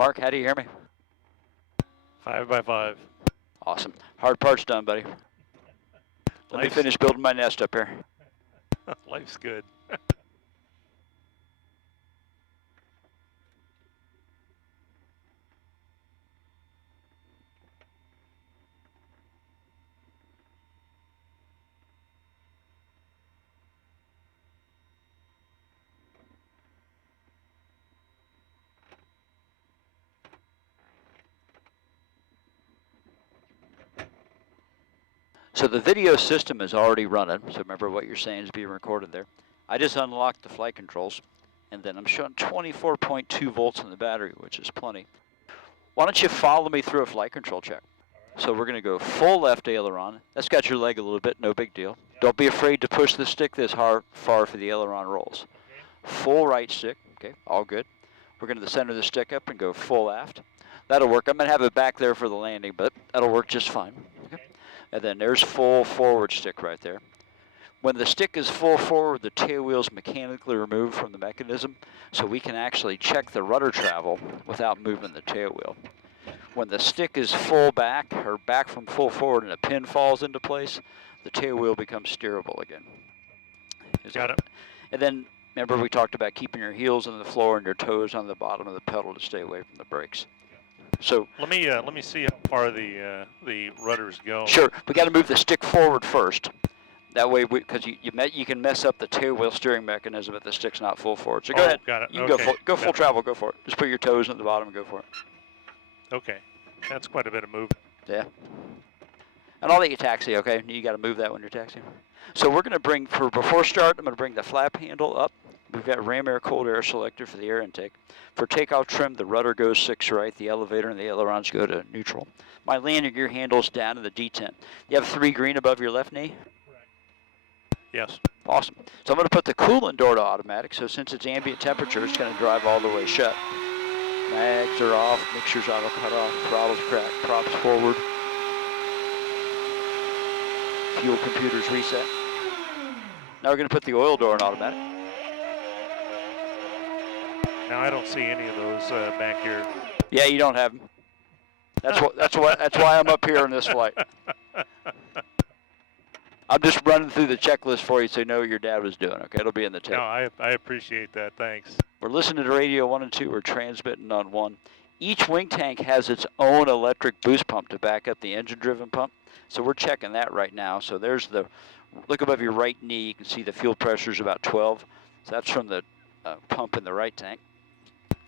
Mark, how do you hear me? 5 by 5. Awesome. Hard part's done, buddy. Let me finish building my nest up here. Life's good. So the video system is already running, so remember what you're saying is being recorded there. I just unlocked the flight controls, and then I'm showing 24.2 volts in the battery, which is plenty. Why don't you follow me through a flight control check? So we're going to go full left aileron. That's got your leg a little bit, no big deal. Don't be afraid to push the stick this far for the aileron rolls. Full right stick, okay, all good. We're going to center the stick up and go full aft. That'll work. I'm going to have it back there for the landing, but that'll work just fine. Okay. And then there's full forward stick right there. When the stick is full forward, the tail wheel is mechanically removed from the mechanism, so we can actually check the rudder travel without moving the tail wheel. When the stick is full back, or back from full forward, and a pin falls into place, the tail wheel becomes steerable again. Got it. And then, remember we talked about keeping your heels on the floor and your toes on the bottom of the pedal to stay away from the brakes. So let me see how far the rudders go. Sure, we got to move the stick forward first. That way, because you can mess up the tail wheel steering mechanism if the stick's not full forward. So go ahead. Got it. You can go full travel. Go for it. Just put your toes on the bottom and go for it. Okay, that's quite a bit of movement. Yeah. And I'll let you taxi. Okay, you got to move that when you're taxiing. So we're going to bring before start. I'm going to bring the flap handle up. We've got ram air, cold air selector for the air intake. For takeoff trim, the rudder goes 6 right, the elevator and the ailerons go to neutral. My landing gear handle's down in the detent. You have 3 green above your left knee? Yes. Awesome. So I'm going to put the coolant door to automatic, so since it's ambient temperature, it's going to drive all the way shut. Mags are off, mixers auto cut off, throttle's cracked, props forward. Fuel computer's reset. Now we're going to put the oil door in automatic. Now I don't see any of those back here. Yeah, you don't have them. That's why I'm up here on this flight. I'm just running through the checklist for you so you know what your dad was doing, okay? It'll be in the tape. No, I appreciate that. Thanks. We're listening to radio 1 and 2. We're transmitting on 1. Each wing tank has its own electric boost pump to back up the engine-driven pump. So we're checking that right now. So there's look above your right knee. You can see the fuel pressure is about 12. So that's from the pump in the right tank.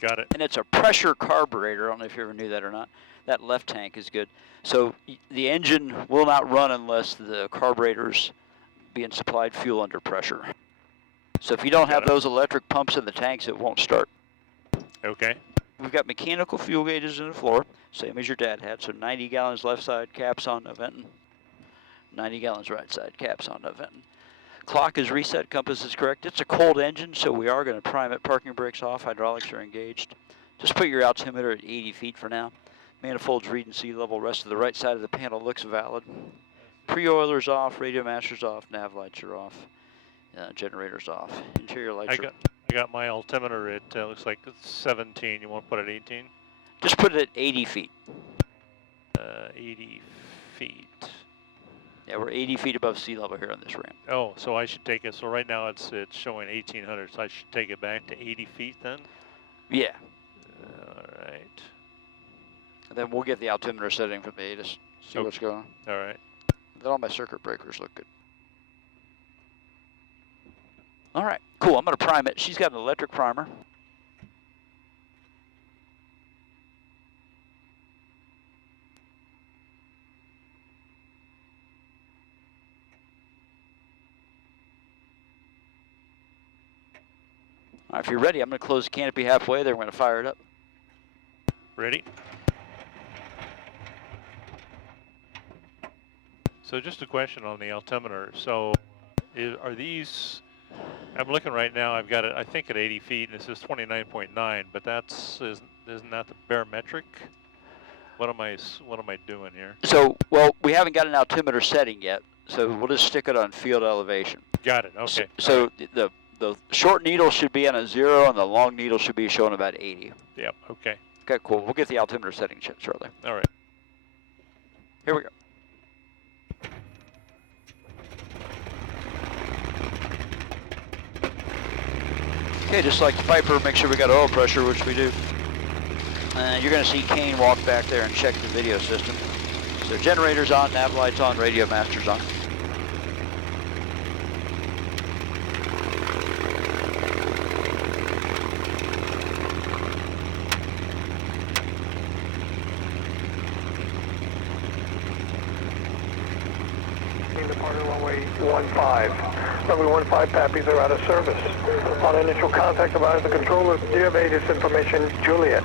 Got it. And it's a pressure carburetor. I don't know if you ever knew that or not. That left tank is good. So the engine will not run unless the carburetor's being supplied fuel under pressure. So if you don't have those electric pumps in the tanks, it won't start. Okay. We've got mechanical fuel gauges in the floor, same as your dad had. So 90 gallons left side, caps on, no venting. 90 gallons right side, caps on, no venting. Clock is reset, compass is correct. It's a cold engine, so we are going to prime it. Parking brakes off, hydraulics are engaged. Just put your altimeter at 80 feet for now. Manifolds reading sea level, rest of the right side of the panel looks valid. Pre-oiler's off, radio master's off, nav lights are off, generator's off, interior lights are off. I got my altimeter at, looks like it's 17. You want to put it at 18? Just put it at 80 feet. 80 feet. Yeah, we're 80 feet above sea level here on this ramp. Oh, so I should take it, so right now it's showing 1800, so I should take it back to 80 feet then? Yeah. All right. And then we'll get the altimeter setting from the ATIS, see what's going on. All right. Then all my circuit breakers look good. All right, cool, I'm gonna prime it. She's got an electric primer. All right, if you're ready, I'm gonna close the canopy halfway there. We're gonna fire it up. Ready? So just a question on the altimeter. So are these, I'm looking right now, I've got it, I think at 80 feet, and it says 29.9, but isn't that the barometric? What am I doing here? So, well, we haven't got an altimeter setting yet, so we'll just stick it on field elevation. Got it, okay. So the short needle should be on a 0, and the long needle should be showing about 80. Yep, okay. Okay, cool. We'll get the altimeter setting shortly. All right. Here we go. Okay, just like the Piper, make sure we got oil pressure, which we do. You're going to see Kane walk back there and check the video system. So generator's on, nav light's on, radio master's on. Departure runway 15. Runway 15 Pappies are out of service. On initial contact, advise the controller, do you have ATIS information, Juliet?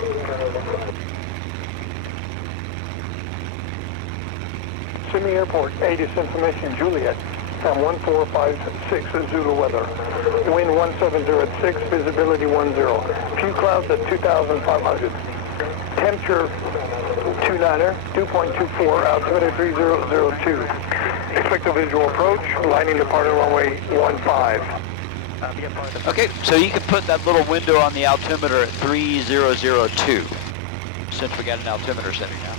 Sydney Airport, ATIS information, Juliet. From 1456 Zulu weather. Wind 17 at 6, visibility 10. Few clouds at 2,500. Temperature 29er, 2.24, altimeter 3002. Expect a visual approach, lining departure runway 15. Okay, so you can put that little window on the altimeter at 3002, since we got an altimeter setting now.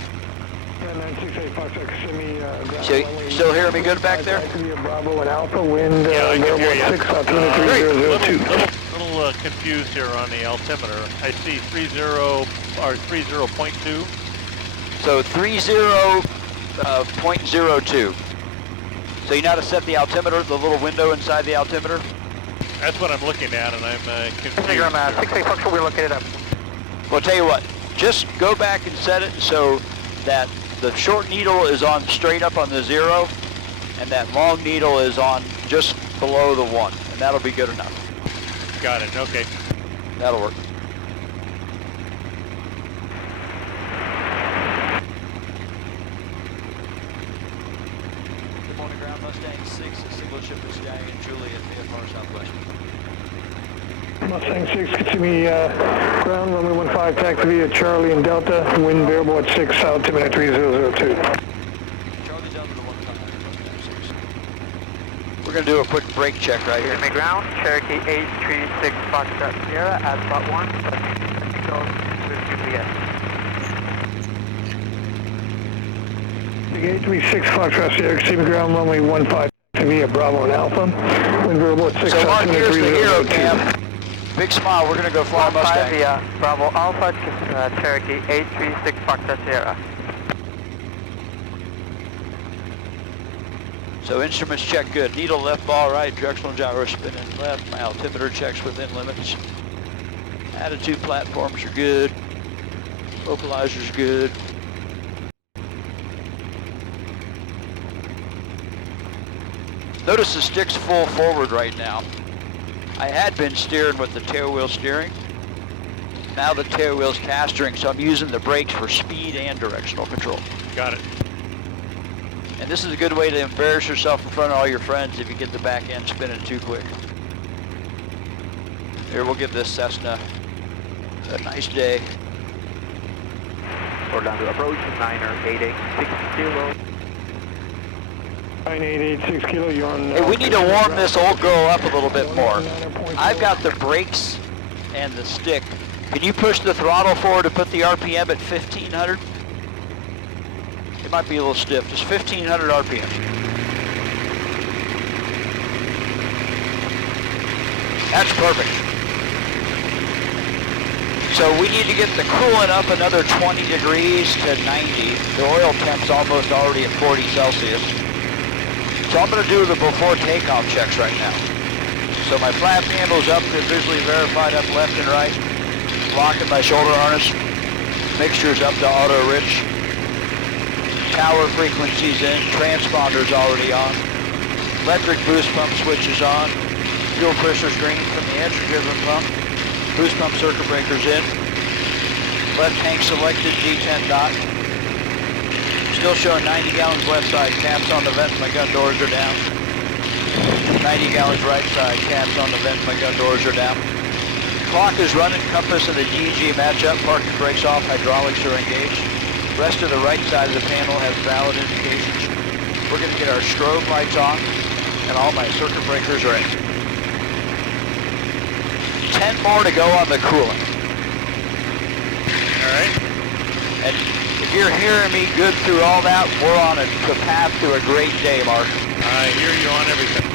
So you still hearing me good back there? Bravo and Alpha, wind Yeah, I can hear you. 6, altimeter 3002. Little confused here on the altimeter. I see 30.2. So 30.02. So you know how to set the altimeter, the little window inside the altimeter? That's what I'm looking at, and I'm confused. 6-8 Fox, we're looking it up. Well, tell you what, just go back and set it so that the short needle is on straight up on the 0, and that long needle is on just below the 1, and that'll be good enough. Got it, okay. That'll work. Good morning, ground Mustang 6, a single ship with Stallion Juliet, VFR Southwest. Mustang 6, Kissimmee, ground runway 15, taxi via Charlie and Delta, wind variable at 6, altimeter 3002. Charlie Delta to 1 Mustang 6. We're going to do a quick brake check right here. Kissimmee ground, Cherokee 836 Foxtrot Sierra, Asphalt 1, go with Juliet. 836 Foxtrot Sierra, Kissimmee ground runway 15, taxi via Bravo and Alpha, wind variable at 6, So Mark, altimeter here's the hero 3002. cam. Big smile, we're going to go fly a 15 Mustang. via Bravo Alpha, Cherokee 836 Foxtrot Sierra. So instruments check good. Needle left, ball right, directional gyro spinning left. My altimeter checks within limits. Attitude platforms are good. Vocalizer's good. Notice the stick's full forward right now. I had been steering with the tailwheel steering. Now the tailwheel's castering, so I'm using the brakes for speed and directional control. Got it. And this is a good way to embarrass yourself in front of all your friends if you get the back end spinning too quick. Here, we'll give this Cessna a nice day. Orlando approach, 9886 kilo. 9886 kilo, you're on... Hey, we need to warm this old girl up a little bit more. I've got the brakes and the stick. Can you push the throttle forward to put the RPM at 1500? It might be a little stiff, just 1500 RPM. That's perfect. So we need to get the coolant up another 20 degrees to 90. The oil temp's almost already at 40 Celsius. So I'm going to do the before takeoff checks right now. So my flap handle's up, good visually verified up left and right. Locking my shoulder harness. Mixture's up to auto rich. Tower frequencies in, transponder's already on. Electric boost pump switch is on. Fuel pressure screen from the engine-driven pump. Boost pump circuit breaker's in. Left tank selected, D10 dot. Still showing 90 gallons left side, caps on the vent, my gun doors are down. 90 gallons right side, caps on the vent, my gun doors are down. Clock is running, compass and the GG match up, parking brakes off, hydraulics are engaged. Rest of the right side of the panel has valid indications. We're going to get our strobe lights on, and all my circuit breakers are in. 10 more to go on the coolant. right. And if you're hearing me good through all that, we're on the path to a great day, Mark. I hear you on everything.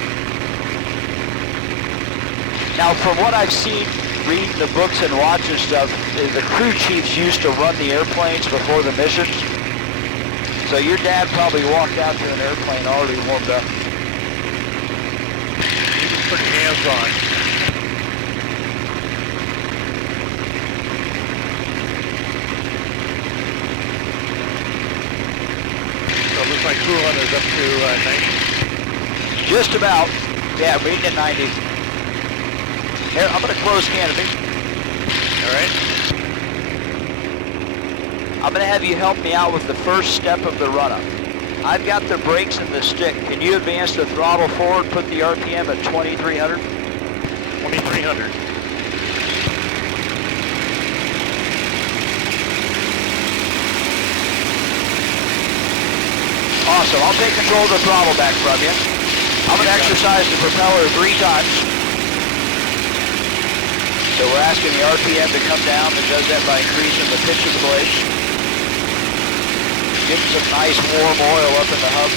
Now, from what I've seen, reading the books and watching stuff, the crew chiefs used to run the airplanes before the missions. So your dad probably walked out to an airplane already warmed up. He was pretty hands-on. So it looks like coolant is up to 90. Just about. Yeah, reading at 90. Here, I'm going to close canopy. All right. I'm going to have you help me out with the first step of the run-up. I've got the brakes and the stick. Can you advance the throttle forward, put the RPM at 2,300? 2,300. Awesome. I'll take control of the throttle back from you. I'm going to exercise the propeller 3 times. So we're asking the RPM to come down. It does that by increasing the pitch of the blades. Getting some nice warm oil up in the hub.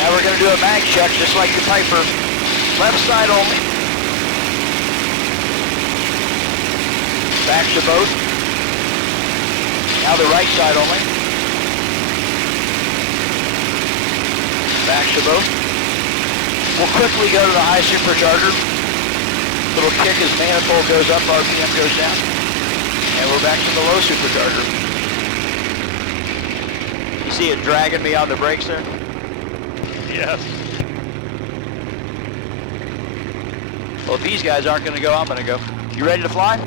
Now we're going to do a mag check just like the Piper. Left side only. Back to both. Now the right side only. Back to both. We'll quickly go to the high supercharger. Little kick as manifold goes up, RPM goes down. And we're back to the low supercharger. You see it dragging me on the brakes there? Yes. Well, if these guys aren't going to go, I'm going to go. You ready to fly?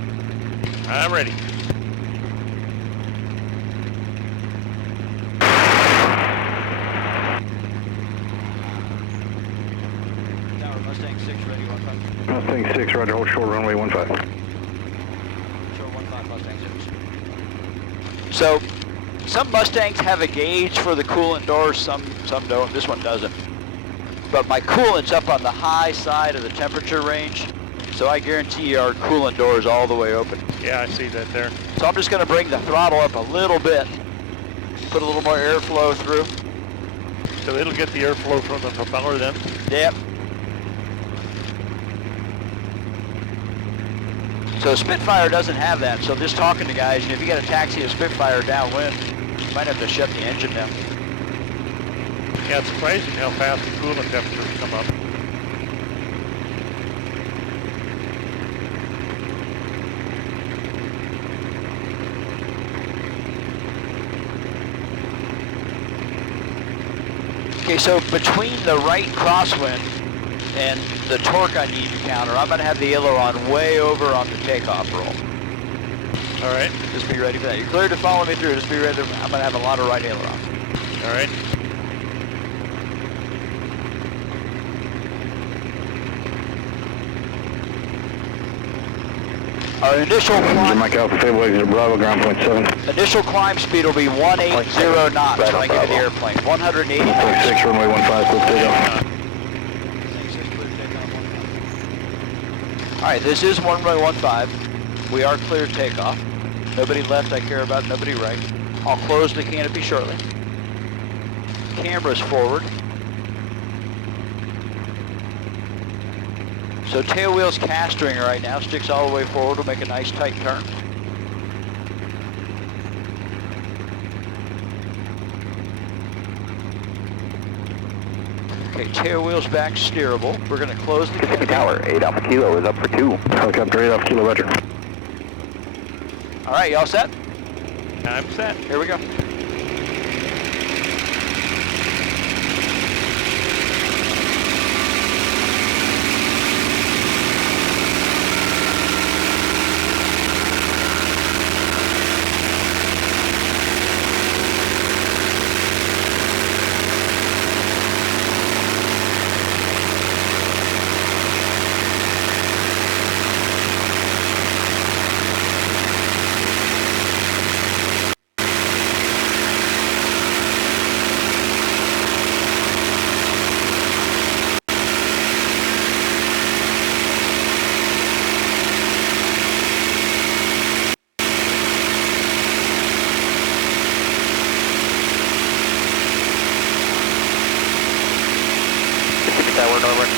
I'm ready. Tower, Mustang 6 ready, 15. Mustang 6, roger, hold short runway 15. Short 15, Mustang 6. So, some Mustangs have a gauge for the coolant doors, some don't. This one doesn't. But my coolant's up on the high side of the temperature range, so I guarantee you our coolant door is all the way open. Yeah, I see that there. So I'm just going to bring the throttle up a little bit, put a little more airflow through. So it'll get the airflow from the propeller then? Yep. So Spitfire doesn't have that, so just talking to guys, if you got a taxi a Spitfire downwind, you might have to shut the engine down. Yeah, it's surprising how fast the coolant temperatures come up. Okay, so between the right crosswind and the torque I need to counter, I'm going to have the aileron way over on the takeoff roll. All right. Just be ready for that. You're cleared to follow me through. Just be ready. I'm going to have a lot of right aileron. All right. Our initial climb, Mike Alpha, Fable exit Bravo, ground point 7. initial climb speed will be 180 knots when I get in the airplane. 180 knots. 6, runway 15, clear takeoff. All right, this is runway 15. We are clear takeoff. Nobody left I care about, nobody right. I'll close the canopy shortly. Cameras forward. So tail wheel's castering right now, sticks all the way forward, will make a nice tight turn. Okay, tail wheel's back steerable. We're going to close the canopy. Tower, 8 Alpha Kilo is up for 2. Helicopter 8 Alpha Kilo, roger. All right, y'all set? I'm set. Here we go.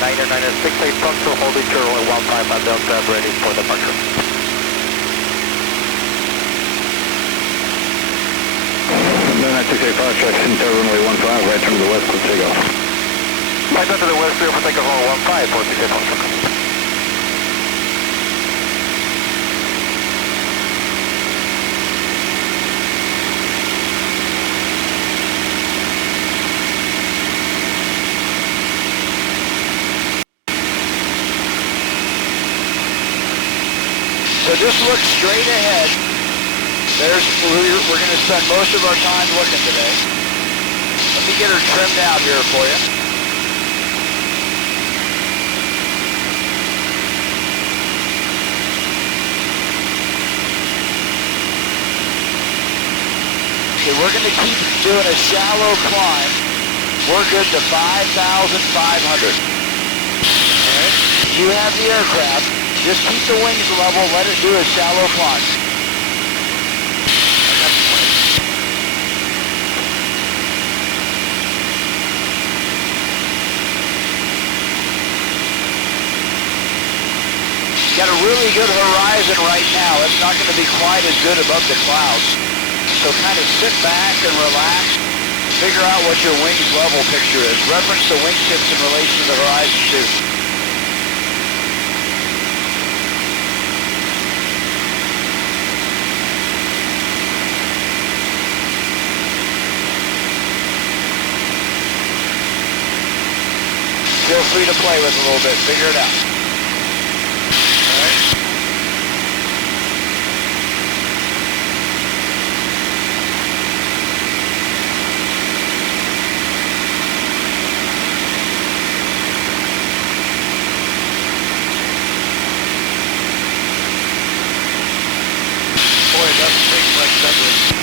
969 punctual, hold each runway 15 at Delta, ready for departure. Then 968 check, Inter runway 15, right turn to the west for takeoff. Right turn to the west, clear for takeoff runway 15, 468 punctual. So just look straight ahead. We're going to spend most of our time looking today. Let me get her trimmed out here for you. Okay, we're going to keep doing a shallow climb. We're good to 5,500. All right. You have the aircraft. Just keep the wings level, let it do a shallow climb. You got a really good horizon right now. It's not going to be quite as good above the clouds. So kind of sit back and relax. Figure out what your wings level picture is. Reference the wing tips in relation to the horizon too. Feel free to play with it a little bit, figure it out. All right. Boy, it doesn't take much, does it?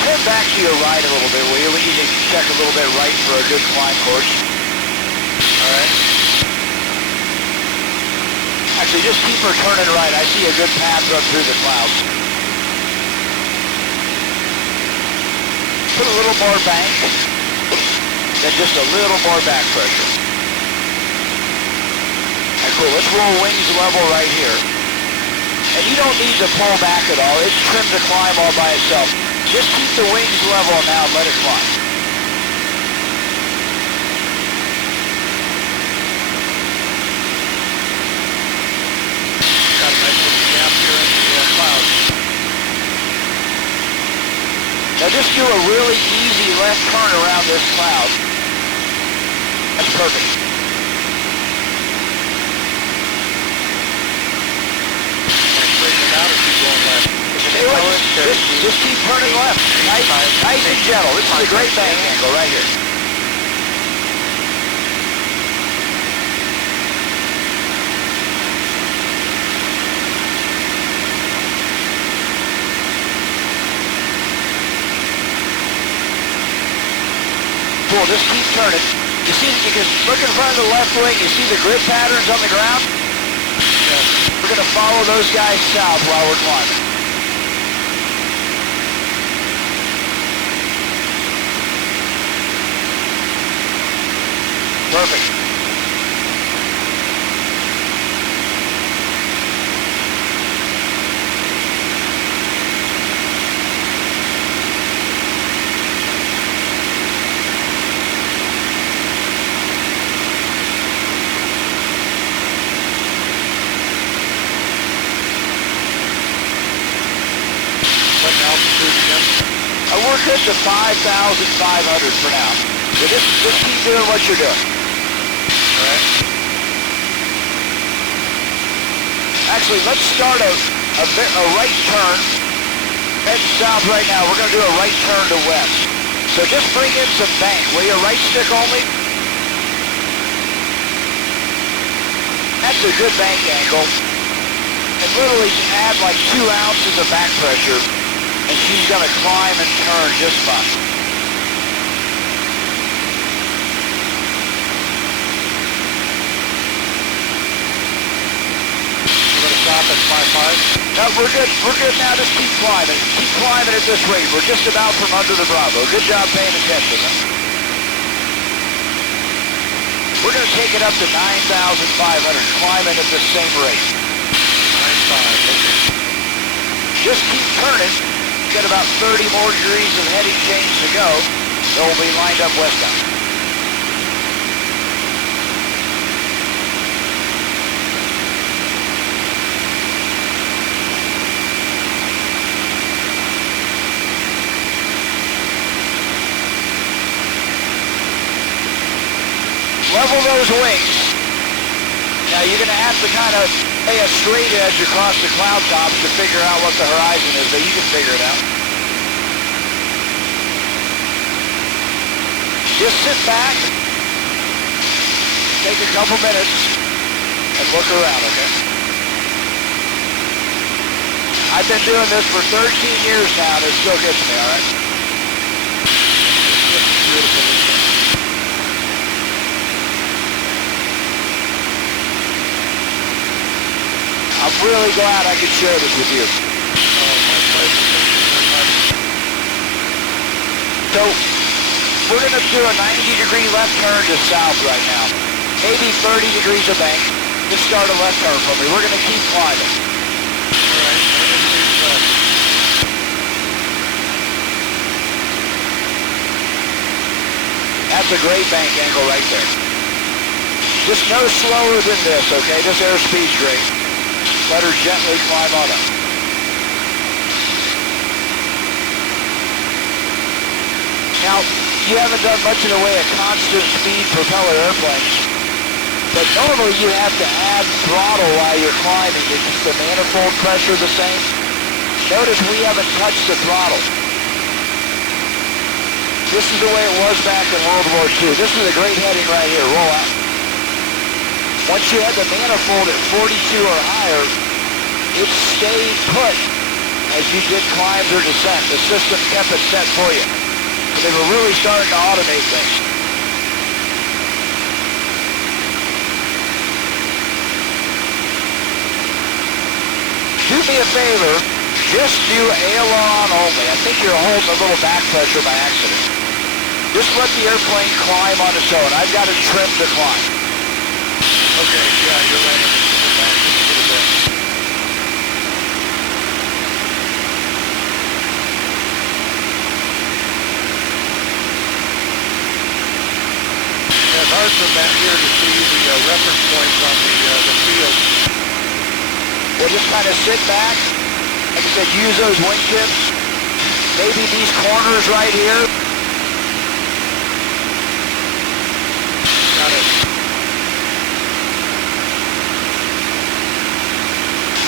Turn back to your right a little bit, will you? We need to check a little bit right for a good climb course. All right. Actually, just keep her turning right. I see a good path up through the clouds. Put a little more bank, then just a little more back pressure. All right, cool. Let's roll wings level right here. And you don't need to pull back at all. It's trimmed to climb all by itself. Just keep the wings level now and let it climb. Got a nice little gap here in the clouds. Now just do a really easy left turn around this cloud. That's perfect. Straighten it out or keep going left? Just keep turning left. Nice and gentle. This is a great bank angle right here. Cool, just keep turning. You see, you can look in front of the left wing, you see the grid patterns on the ground? Yeah. We're going to follow those guys south while we're climbing. Perfect. What altitude again? We're good to 5,500 for now. So just keep doing what you're doing. Actually, let's start a right turn. Heading south right now. We're going to do a right turn to west. So just bring in some bank. Will you right stick only? That's a good bank angle. And literally add like 2 ounces of back pressure. And she's going to climb and turn just fine. Stop at 5.5. No, we're good. We're good now. Just keep climbing. Keep climbing at this rate. We're just about from under the Bravo. Good job paying attention. Huh? We're going to take it up to 9,500, climbing at the same rate. 9,500. Just keep turning. Got about 30 more degrees of heading change to go. Then we'll be lined up westbound. Level those wings. Now you're going to have to kind of lay a straight edge across the cloud tops to figure out what the horizon is, but you can figure it out. Just sit back, take a couple minutes, and look around, okay? I've been doing this for 13 years now, and it still gets me, all right? Beautiful. I'm really glad I could share this with you. So, we're going to do a 90-degree left turn to south right now. Maybe 30 degrees of bank. Just start a left turn for me. We're going to keep climbing. All right, 90 degrees left. That's a great bank angle right there. Just no slower than this, okay? This airspeed's great. Let her gently climb on up. Now, you haven't done much in the way of constant speed propeller airplanes, but normally you have to add throttle while you're climbing to keep the manifold pressure the same. Notice we haven't touched the throttle. This is the way it was back in World War II. This is a great heading right here. Roll out. Once you had the manifold at 42 or higher, it stayed put as you did climbs or descent. The system kept it set for you. They were really starting to automate things. Do me a favor, just do aileron only. I think you're holding a little back pressure by accident. Just let the airplane climb on its own. I've got it trimmed to climb. Okay, yeah, you're right. Back just a little bit. Yeah, it's hard from back here to see the reference points on the field. We'll just kind of sit back. Like I said, use those wingtips. Maybe these corners right here. Got it.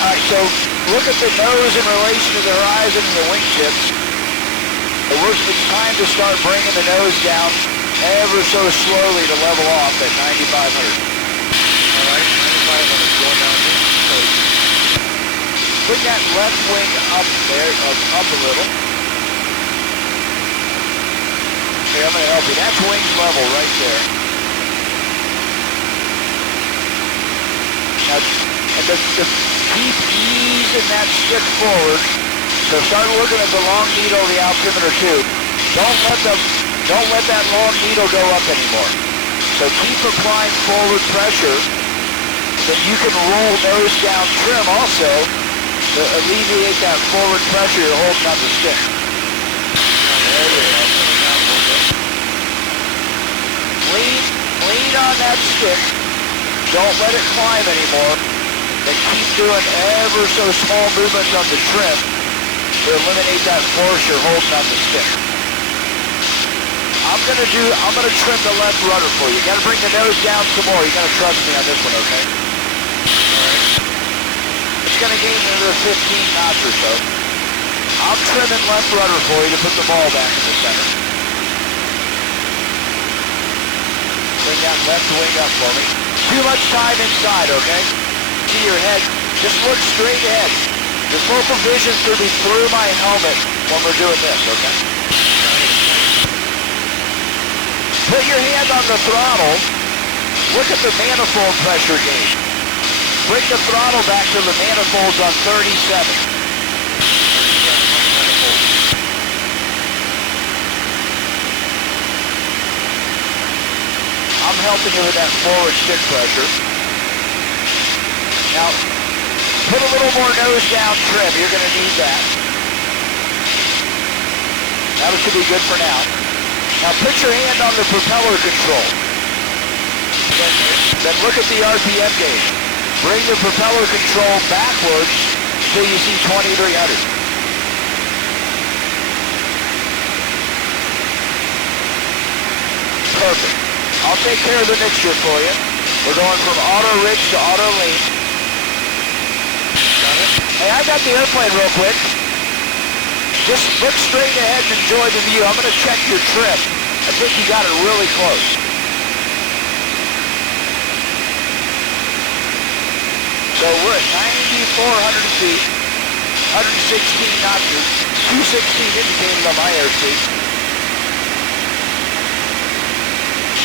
All right, so look at the nose in relation to the horizon and the wingtips. It's time to start bringing the nose down ever so slowly to level off at 9,500. All right, 9,500 going down here. So bring that left wing up there, up a little. Okay, I'm going to help you. That's wing level right there. Now, and keep easing that stick forward. So start looking at the long needle of the altimeter tube. Don't let that long needle go up anymore. So keep applying forward pressure so you can roll nose down trim also to alleviate that forward pressure you're holding on the stick. There you go. Lean on that stick. Don't let it climb anymore. And keep doing ever so small movements on the trim to eliminate that force you're holding on the stick. I'm gonna trim the left rudder for you. You gotta bring the nose down some more. You gotta trust me on this one, okay? Alright. It's gonna gain another 15 knots or so. I'm trimming left rudder for you to put the ball back in the center. Bring that left wing up for me. Too much time inside, okay? See your head. Just look straight ahead. The focal vision should be through my helmet when we're doing this, okay? Put your hand on the throttle. Look at the manifold pressure gauge. Bring the throttle back to the manifolds on 37. I'm helping you with that forward stick pressure. Now, put a little more nose down trim. You're going to need that. That should be good for now. Now put your hand on the propeller control. Then look at the RPM gauge. Bring the propeller control backwards until you see 2300. Perfect. I'll take care of the mixture for you. We're going from auto rich to auto lean. Hey, I got the airplane real quick. Just look straight ahead and enjoy the view. I'm going to check your trim. I think you got it really close. So we're at 9,400 feet, 116 notches, 216 indicated on my airspeed.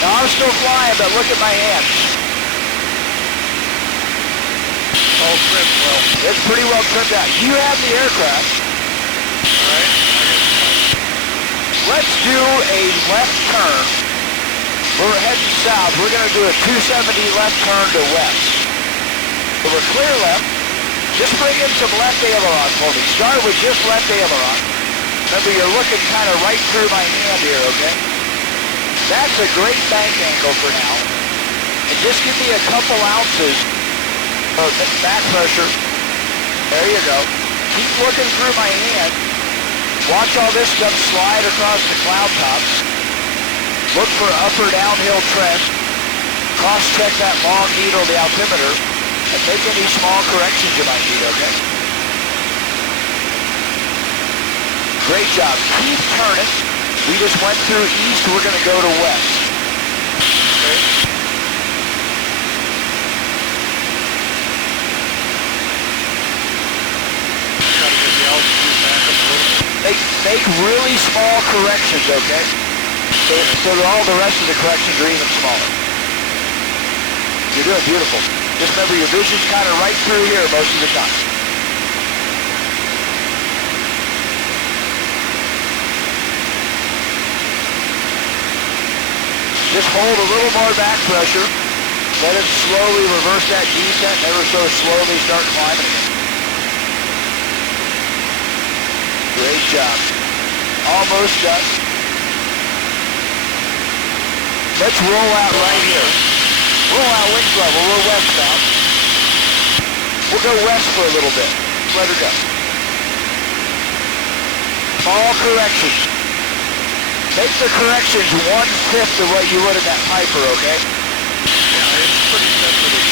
Now I'm still flying, but look at my hands. All trimmed well. It's pretty well trimmed out. You have the aircraft. All right. Let's do a left turn. We're heading south. We're going to do a 270 left turn to west. So we're clear left. Just bring in some left aileron for me. Start with just left aileron. Remember, you're looking kind of right through my hand here, okay? That's a great bank angle for now. And just give me a couple ounces of back pressure. There you go. Keep looking through my hand. Watch all this stuff slide across the cloud tops. Look for up or downhill trend. Cross-check that long needle, the altimeter, and make any small corrections you might need, okay? Great job. Keep turning. We just went through east. We're going to go to west. Okay. Try to get the altitude back up a little. Make really small corrections, okay? So that all the rest of the corrections are even smaller. You're doing beautiful. Just remember your vision's kind of right through here most of the time. Just hold a little more back pressure. Let it slowly reverse that descent, ever so slowly start climbing again. Great job. Almost done. Let's roll out right here. Roll out wings level. We're westbound. We'll go west for a little bit. Let her go. Small corrections. Make the corrections 1/5 of what you would in that Piper, okay? Yeah, it's pretty sensitive.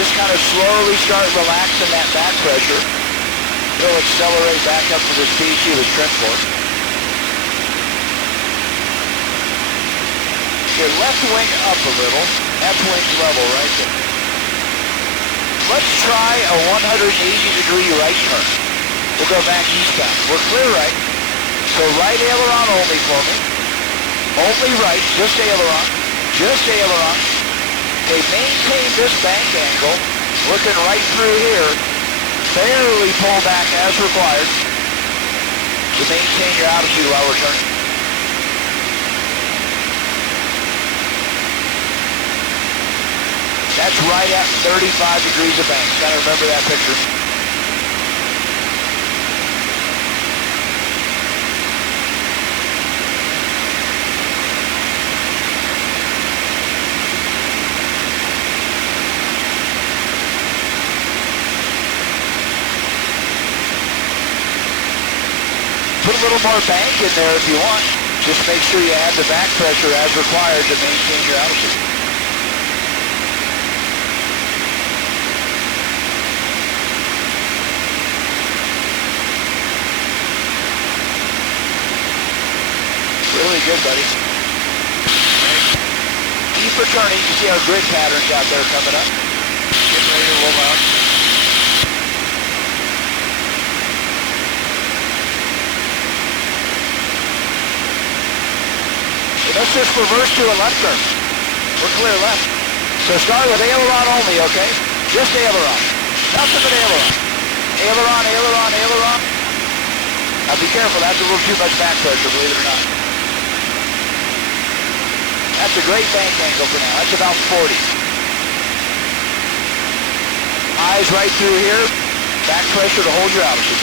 Just kind of slowly start relaxing that back pressure. It'll accelerate back up to the speed you was trimmed for. Your left wing up a little. That's wing level right there. Let's try a 180-degree right turn. We'll go back eastbound. We're clear right. So right aileron only for me. Only right, just aileron. Just aileron. Okay, maintain this bank angle. Looking right through here. Barely pull back as required to maintain your altitude while we're turning. That's right at 35 degrees of bank. Gotta remember that picture. Put a little more bank in there if you want. Just make sure you add the back pressure as required to maintain your altitude. Really good, buddy. Keep returning. You see our grid patterns out there coming up. Getting ready to roll out. Let's just reverse to a left turn. We're clear left. So start with aileron only, okay? Just aileron. Nothing but aileron. Aileron, aileron, aileron. Now be careful, that's a little too much back pressure, believe it or not. That's a great bank angle for now. That's about 40. Eyes right through here. Back pressure to hold your altitude.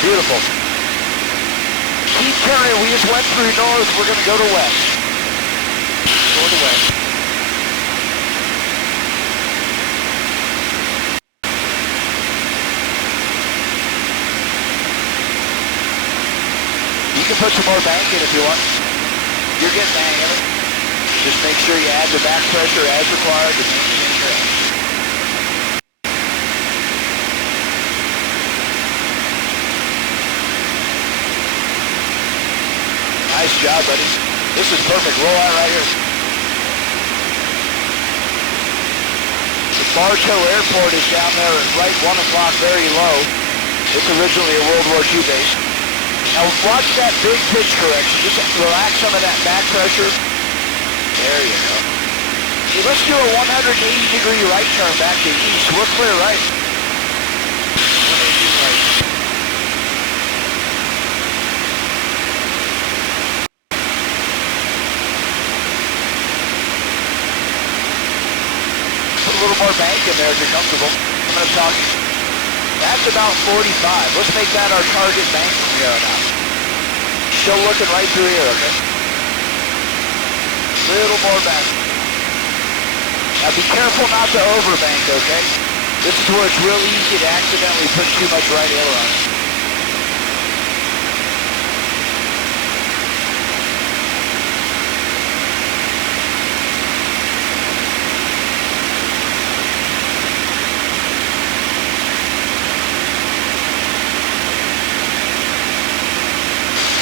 Beautiful. Keep carrying. We just went through north. We're going to go to west. Go to west. You can put some more bank in if you want. You're getting the hang of it. Just make sure you add the back pressure as required to maintain your edge. Nice job, buddy. This is perfect. Roll out right here. The Bartow Airport is down there at right 1 o'clock, very low. It's originally a World War II base. Now watch that big pitch correction. Just relax some of that back pressure. There you go. Hey, let's do a 180-degree right turn back to east. We're clear right. 180 right. Put a little more bank in there if you're comfortable. I'm going to talk. That's about 45. Let's make that our target bank from here on out. Still looking right through here, okay? Little more back. Now be careful not to overbank, okay? This is where it's real easy to accidentally put too much right aileron.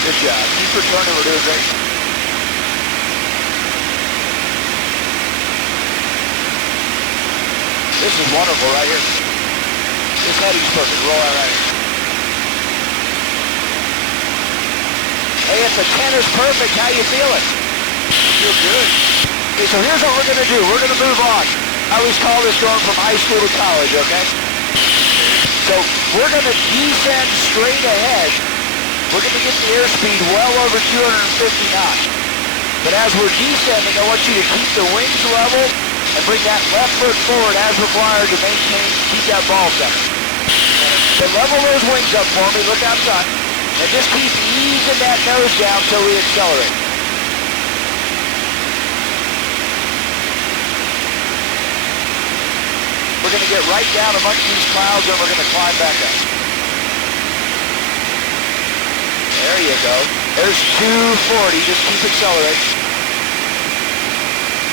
Good job. Keep returning. We're doing great. This is wonderful right here. This heading's perfect. Roll out right here. Hey, if the 10 is perfect, how you feeling? Feel good. Okay, so here's what we're going to do. We're going to move on. I always call this going from high school to college, okay? So we're going to descend straight ahead. We're going to get the airspeed well over 250 knots. But as we're descending, I want you to keep the wings level and bring that left foot forward as required to maintain, keep that ball center. So level those wings up for me, look outside, and just keep easing that nose down till we accelerate. We're going to get right down amongst these clouds and we're going to climb back up. There you go. There's 240, just keep accelerating.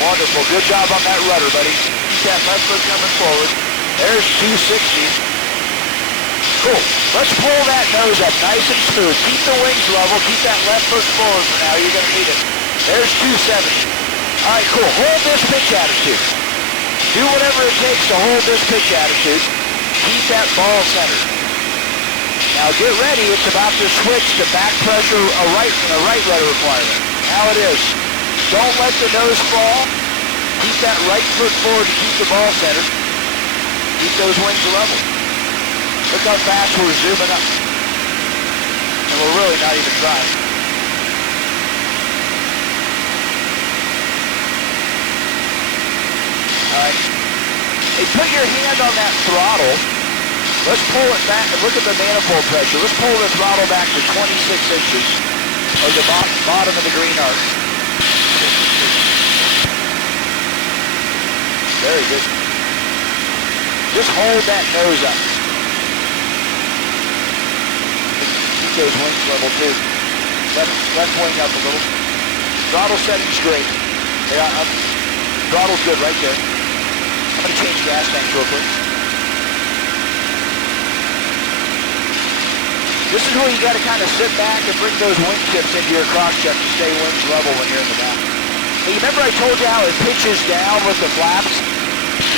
Wonderful, good job on that rudder, buddy. Keep that left foot coming forward. There's 260. Cool, let's pull that nose up nice and smooth. Keep the wings level, keep that left foot forward for now, you're gonna need it. There's 270. All right, cool, hold this pitch attitude. Do whatever it takes to hold this pitch attitude. Keep that ball centered. Now get ready, it's about to switch to back pressure, a right rudder requirement. Now it is. Don't let the nose fall. Keep that right foot forward to keep the ball centered. Keep those wings level. Look how fast we're zooming up. And we're really not even trying. All right. Hey, put your hand on that throttle. Let's pull it back. Look at the manifold pressure. Let's pull the throttle back to 26 inches, or the bottom of the green arc. Very good. Just hold that nose up. Keep those wings level too. Left wing up a little. Throttle setting's great. Yeah, throttle's good right there. I'm going to change gas tanks real quick. This is where you got to kind of sit back and bring those wing tips into your cross check to stay wings level when you're in the back. Hey, remember I told you how it pitches down with the flaps?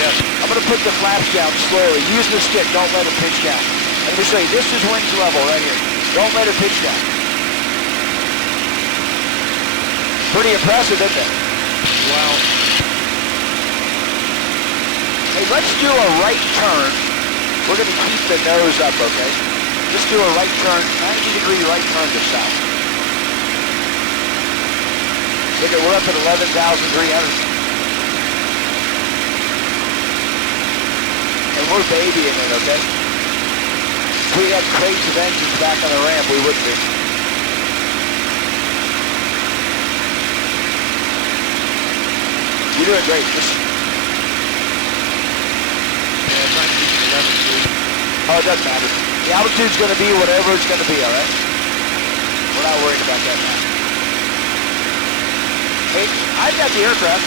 Yes. I'm going to put the flaps down slowly. Use the stick. Don't let it pitch down. Let me show you. This is wings level right here. Don't let it pitch down. Pretty impressive, isn't it? Wow. Hey, let's do a right turn. We're going to keep the nose up, okay? Just do a right turn, 90-degree right turn to south. Look at, we're up at 11,300. And we're babying it, okay? If we had crates of engines back on the ramp, we wouldn't be. You're doing great. Just... Yeah, I'm trying to keep it 11 feet. Oh, it doesn't matter. The altitude's going to be whatever it's going to be, all right? We're not worried about that now. Hey, I've got the aircraft.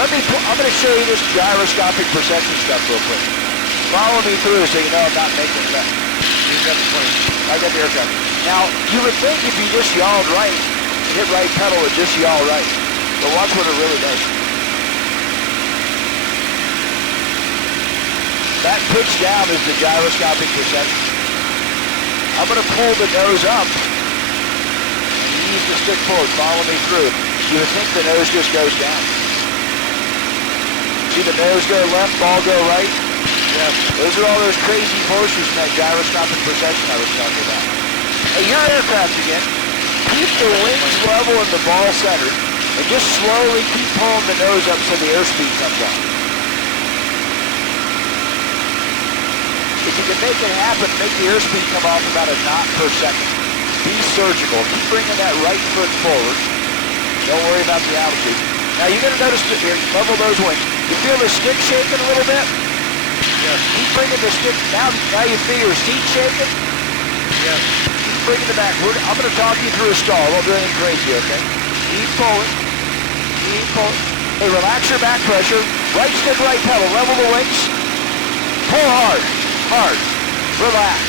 I'm going to show you this gyroscopic perception stuff real quick. Follow me through so you know I'm not making it up. You've got the plane. I got the aircraft. Now, you would think if you just yawed right, and hit right pedal, it just yaw right. But watch what it really does. That pitch down is the gyroscopic perception. I'm going to pull the nose up and ease the stick forward. Follow me through. You would think the nose just goes down. See the nose go left, ball go right? Yeah. Those are all those crazy motions in that gyroscopic perception I was talking about. Hey, your aircraft again. Keep the wings level and the ball centered, and just slowly keep pulling the nose up so the airspeed comes up. If you can make it happen, make the airspeed come off about a knot per second. Be surgical. Keep bringing that right foot forward. Don't worry about the altitude. Now you're going to notice that here, level those wings. You feel the stick shaking a little bit? Yes. Keep bringing the stick. Now you feel your seat shaking? Yes. Keep bringing it back. I'm going to talk you through a stall. Don't do anything crazy, okay? Keep pulling. Keep pulling. Hey, relax your back pressure. Right stick, right pedal. Level the wings. Pull hard. Hard. Relax.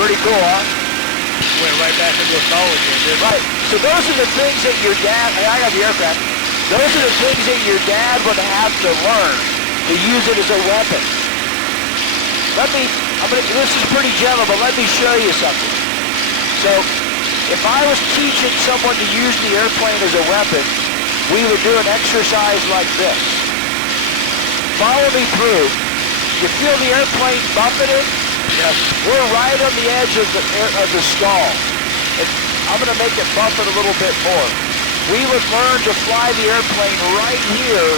Pretty cool, huh? Went right back into a stall again, didn't it? Right. So those are the things that your dad, and I got the aircraft, those are the things that your dad would have to learn to use it as a weapon. This is pretty gentle, but let me show you something. So, if I was teaching someone to use the airplane as a weapon, we would do an exercise like this. Follow me through. You feel the airplane buffeting? Yes. We're right on the edge of the stall. And I'm going to make it buffet a little bit more. We would learn to fly the airplane right here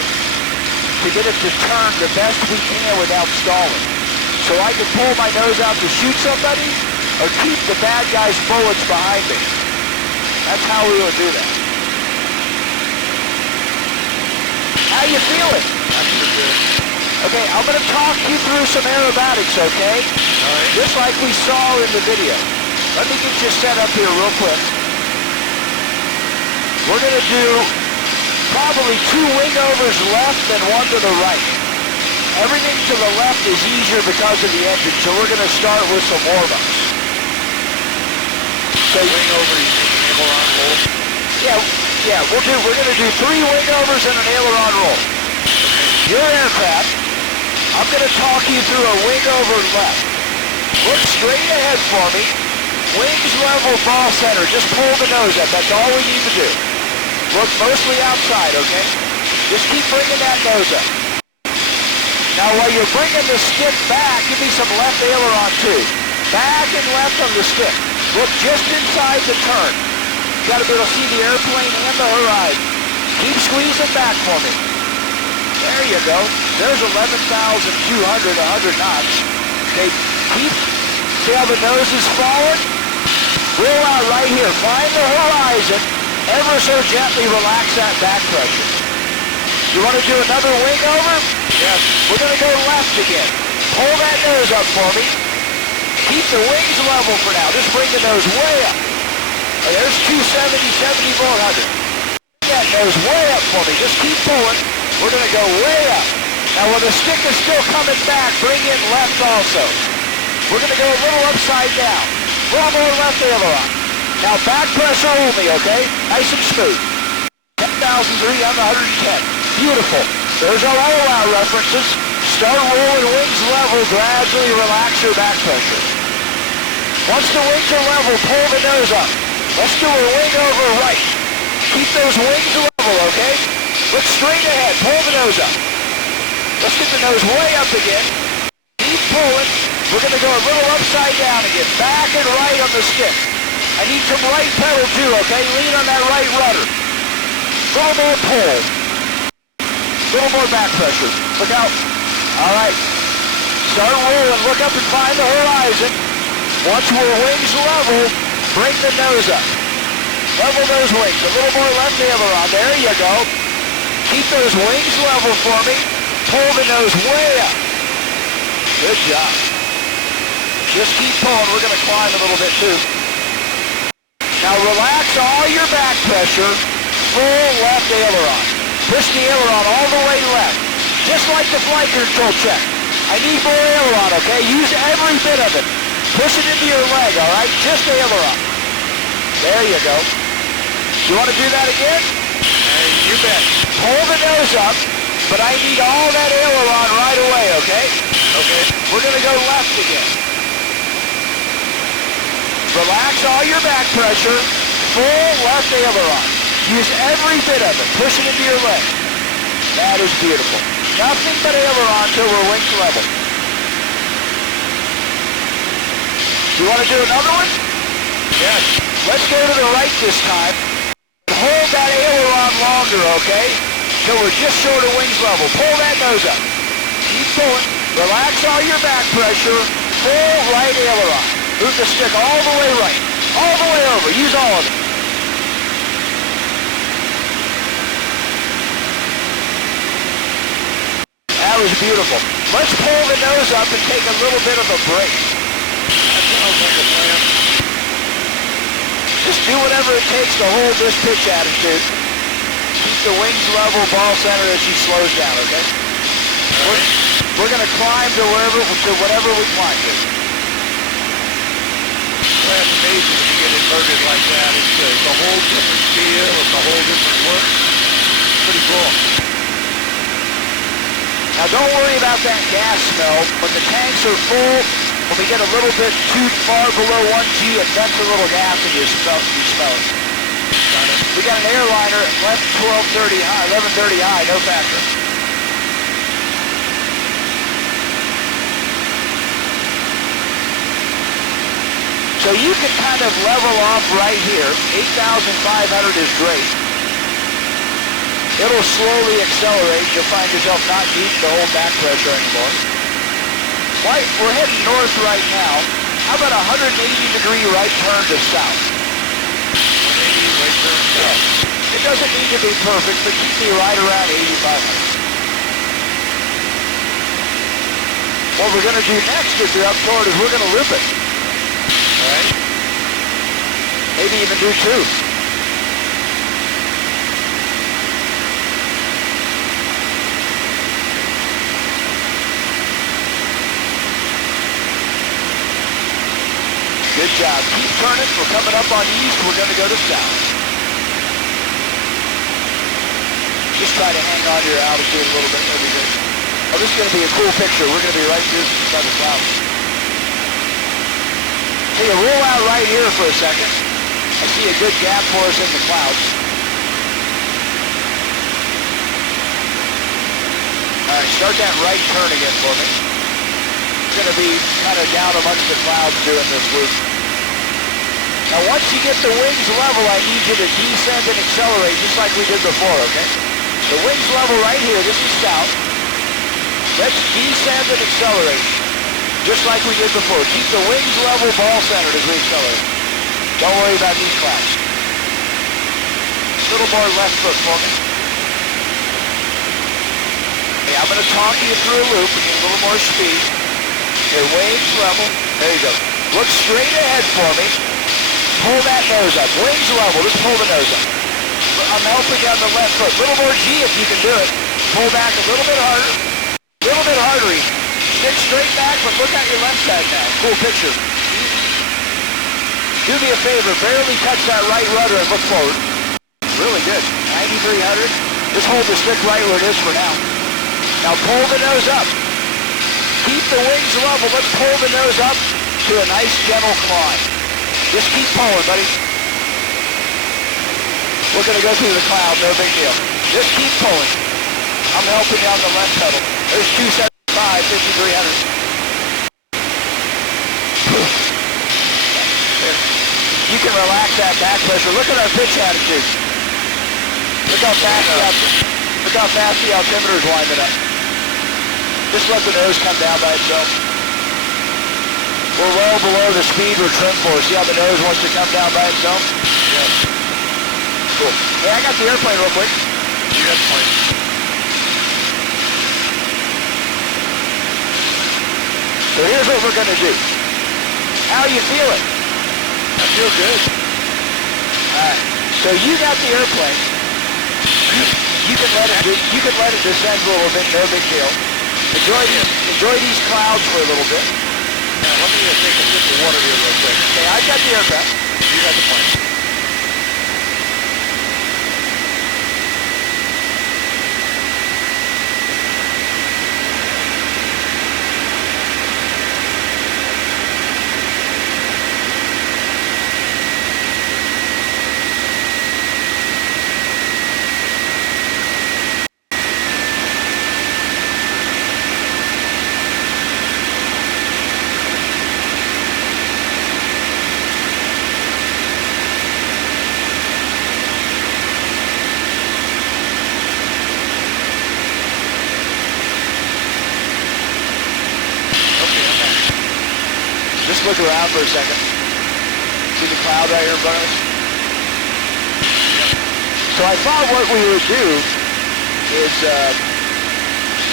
to get it to turn the best we can without stalling. So I can pull my nose out to shoot somebody or keep the bad guy's bullets behind me. That's how we would do that. How you feeling? That's pretty good. Okay, I'm going to talk you through some aerobatics, okay? All right. Just like we saw in the video. Let me get you set up here real quick. We're going to do probably 2 wingovers left and 1 to the right. Everything to the left is easier because of the engine, so we're going to start with some warm-ups. So Wing over, you think an aileron roll? Yeah, we're going to do 3 wingovers and an aileron roll. Your aircraft, I'm going to talk you through a wing over left. Look straight ahead for me. Wings level, ball center. Just pull the nose up. That's all we need to do. Look mostly outside, okay? Just keep bringing that nose up. Now, while you're bringing the stick back, give me some left aileron too. Back and left on the stick. Look just inside the turn. You got to be able to see the airplane and the horizon. Keep squeezing back for me. There you go. There's 11,200, 100 knots. Okay, see how the nose is falling? Roll out right here. Find the horizon. Ever so gently relax that back pressure. You want to do another wing over? Yes. We're going to go left again. Pull that nose up for me. Keep the wings level for now. Just bring the nose way up. Oh, there's 270, 74, 100. Bring that nose way up for me. Just keep pulling. We're going to go way up. Now, when the stick is still coming back, bring it left also. We're going to go a little upside down. A little more left aileron. Now, back pressure only, okay? Nice and smooth. 10,300, 110. Beautiful. There's our rollout references. Start rolling wings level. Gradually relax your back pressure. Once the wings are level, pull the nose up. Let's do a wing over right. Keep those wings level, okay? Look straight ahead. Pull the nose up. Let's get the nose way up again. Keep pulling. We're going to go a little upside down again. Back and right on the stick. I need some right pedal too, okay? Lean on that right rudder. A little more pull. A little more back pressure. Look out. All right. Start rolling. Look up and find the horizon. Once we're wings level, bring the nose up. Level those wings. A little more left aileron. There you go. Keep those wings level for me. Pull the nose way up. Good job. Just keep pulling. We're going to climb a little bit too. Now relax all your back pressure. Full left aileron. Push the aileron all the way left. Just like the flight control check. I need more aileron, okay? Use every bit of it. Push it into your leg, all right? Just aileron. There you go. You want to do that again? You bet. Pull the nose up, but I need all that aileron right away, okay? Okay. We're going to go left again. Relax all your back pressure. Full left aileron. Use every bit of it. Push it into your leg. That is beautiful. Nothing but aileron till we're wings level. You want to do another one? Yes. Let's go to the right this time. Hold that aileron longer, okay? Till we're just short of wings level. Pull that nose up. Keep pulling. Relax all your back pressure. Full right aileron. Move the stick all the way right. All the way over. Use all of it. That was beautiful. Let's pull the nose up and take a little bit of a break. That sounds like a plan. Just do whatever it takes to hold this pitch attitude. Keep the wings level, ball center as she slows down, okay? We're going to climb to whatever we climb to. Well, that's amazing when you get inverted like that. It's a whole different feel. It's a whole different look. Pretty cool. Now don't worry about that gas smell. When the tanks are full, when we get a little bit too far below 1G, it vents a little gas and you smell it. We got an airliner at left 1130 high, no factor. So you can kind of level off right here. 8,500 is great. It'll slowly accelerate. You'll find yourself not needing to hold back pressure anymore. We're heading north right now. How about a 180-degree right turn to south? 180 right turn south. It doesn't need to be perfect, but keep me right around 8,500. What we're going to do next if you're up toward is we're going to loop it. All right. Maybe even do two. Good job. Keep turning. We're coming up on east. We're going to go to south. Just try to hang on to your altitude a little bit. That'll be good. Oh, this is going to be a cool picture. We're going to be right here by the clouds. Hey, roll out right here for a second. I see a good gap for us in the clouds. All right, start that right turn again for me. It's going to be kind of down amongst the clouds doing this loop. Now once you get the wings level, I need you to descend and accelerate just like we did before, okay? The wings level right here, this is south. Let's descend and accelerate just like we did before. Keep the wings level, ball centered as we accelerate. Don't worry about these clouds. A little more left foot for me. Okay, I'm going to talk you through a loop. We need a little more speed. Your wings level. There you go. Look straight ahead for me. Pull that nose up. Wings level. Just pull the nose up. I'm helping you on the left foot. A little more G if you can do it. Pull back a little bit harder. A little bit harder even. Stick straight back, but look at your left side now. Cool picture. Do me a favor. Barely touch that right rudder and look forward. Really good. 9,300. Just hold the stick right where it is for now. Now pull the nose up. Keep the wings level. Let's pull the nose up to a nice gentle climb. Just keep pulling, buddy. We're going to go through the cloud, no big deal. Just keep pulling. I'm helping you on the left pedal. There's 275, 5,300. You can relax that back pressure. Look at our pitch attitude. Look how fast the altimeter's winding up. Just let the nose come down by itself. We're well below the speed we're trimmed for. See how the nose wants to come down by itself? Yeah. Cool. Hey, I got the airplane real quick. You got the plane. So here's what we're going to do. How you feeling? I feel good. All right. So you got the airplane. You can let it descend a little bit, no big deal. Enjoy these clouds for a little bit. Now, let me take a sip of water here real quick. Okay, I got the aircraft. You got the plane. Just look around for a second. See the cloud right here in front of us? So I thought what we would do is,